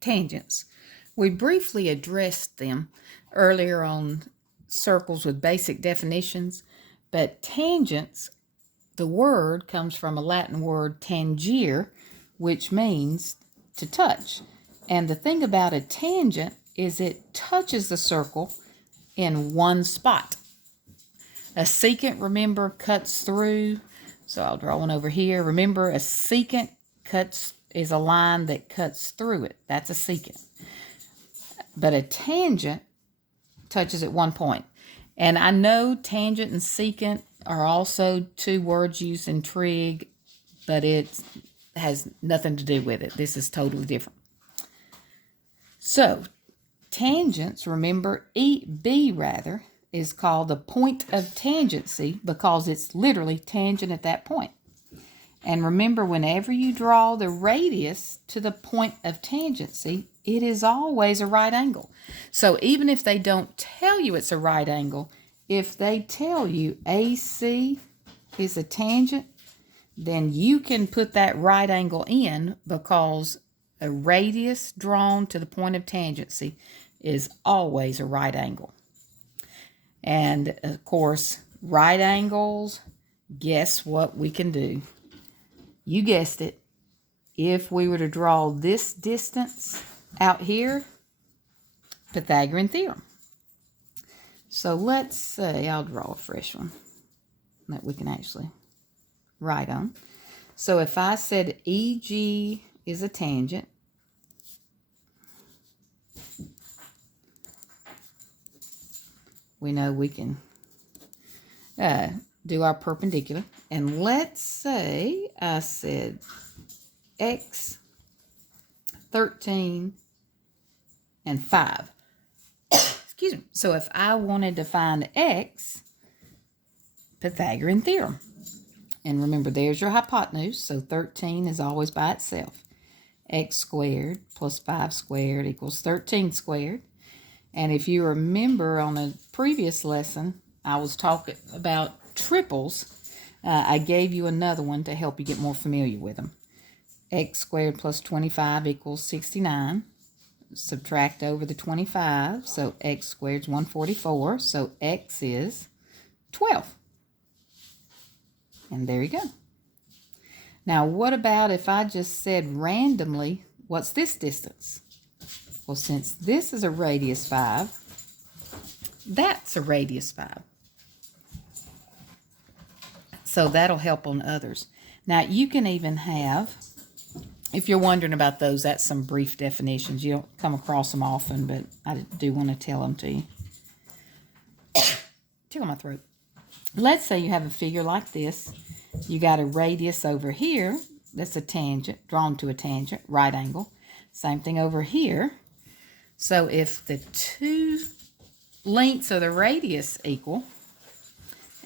tangents. We briefly addressed them earlier on circles with basic definitions, but tangents, the word comes from a Latin word tangere, which means to touch. And the thing about a tangent is it touches the circle in one spot. A secant, remember, cuts through. So I'll draw one over here. Remember, a secant is a line that cuts through it. That's a secant. But a tangent touches at one point. And I know tangent and secant are also two words used in trig, but it has nothing to do with it. This is totally different. So tangents, remember, B is called the point of tangency because it's literally tangent at that point. And remember, whenever you draw the radius to the point of tangency, it is always a right angle. So even if they don't tell you it's a right angle, if they tell you AC is a tangent, then you can put that right angle in because a radius drawn to the point of tangency is always a right angle. And of course, right angles, guess what we can do? You guessed it. If we were to draw this distance out here, Pythagorean theorem. So let's say I'll draw a fresh one that we can actually write on. So if I said EG is a tangent, we know we can do our perpendicular. And let's say I said x, 13, and 5. Excuse me. So if I wanted to find x, Pythagorean theorem. And remember, there's your hypotenuse. So 13 is always by itself. X squared plus 5 squared equals 13 squared. And if you remember on a previous lesson, I was talking about triples. I gave you another one to help you get more familiar with them. X squared plus 25 equals 69. Subtract over the 25, so x squared is 144, so x is 12. And there you go. Now, what about if I just said randomly, what's this distance? Well, since this is a radius 5, that's a radius 5. So that'll help on others. Now, you can even have, if you're wondering about those, that's some brief definitions. You don't come across them often, but I do want to tell them to you. Tickle my throat. Let's say you have a figure like this. You got a radius over here. That's a tangent, drawn to a tangent, right angle. Same thing over here. So if the two lengths of the radius equal,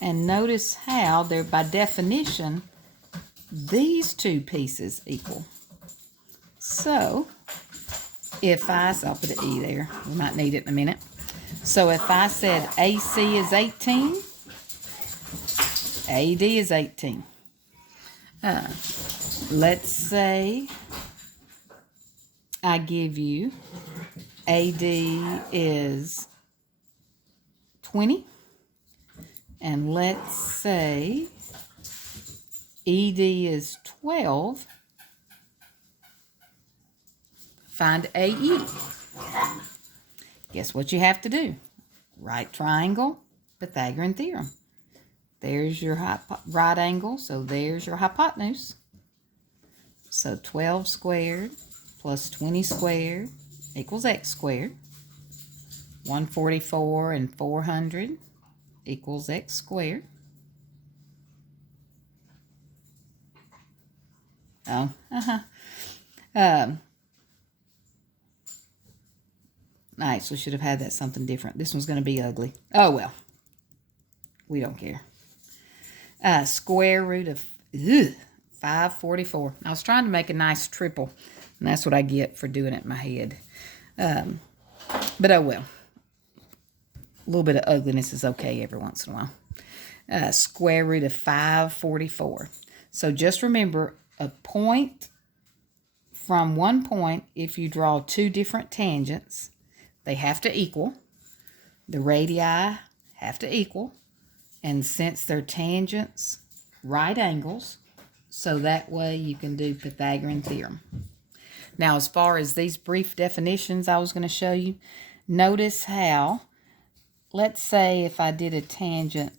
and notice how they're by definition, these two pieces equal. So if I'll put an E there. We might need it in a minute. So if I said AC is 18, AD is 18. Let's say I give you AD is 20. And let's say ED is 12. Find AE. Guess what you have to do? Right triangle, Pythagorean theorem. There's your right angle, so there's your hypotenuse. So 12 squared plus 20 squared equals x squared. 144 and 400 equals x squared. Oh, I actually should have had that something different. This one's going to be ugly. Oh, well. We don't care. Square root of 544. I was trying to make a nice triple, and that's what I get for doing it in my head. But oh, well. A little bit of ugliness is okay every once in a while. Square root of 544. So just remember, a point from one point, if you draw two different tangents, they have to equal. The radii have to equal. And since they're tangents, right angles, so that way you can do Pythagorean theorem. Now, as far as these brief definitions I was going to show you, notice how, let's say if I did a tangent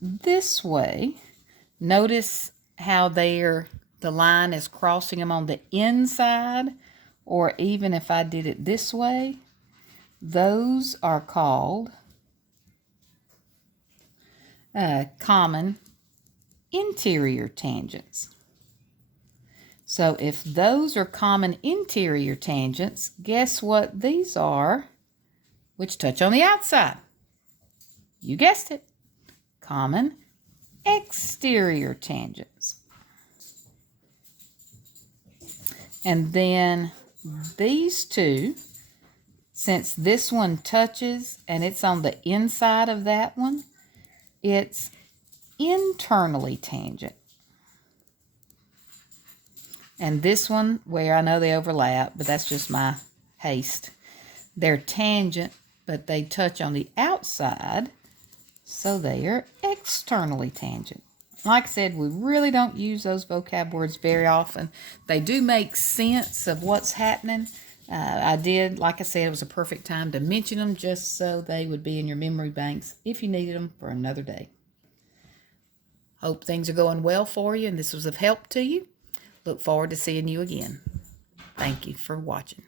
this way, notice how the line is crossing them on the inside, or even if I did it this way, those are called common interior tangents. So if those are common interior tangents, guess what these are, which touch on the outside? You guessed it, common exterior tangents. And then these two, since this one touches and it's on the inside of that one, it's internally tangent. And this one, where I know they overlap, but that's just my haste, they're tangent, but they touch on the outside, so they are externally tangent. Like I said, we really don't use those vocab words very often. They do make sense of what's happening. I did, like I said, it was a perfect time to mention them just so they would be in your memory banks if you needed them for another day. Hope things are going well for you and this was of help to you. Look forward to seeing you again. Thank you for watching.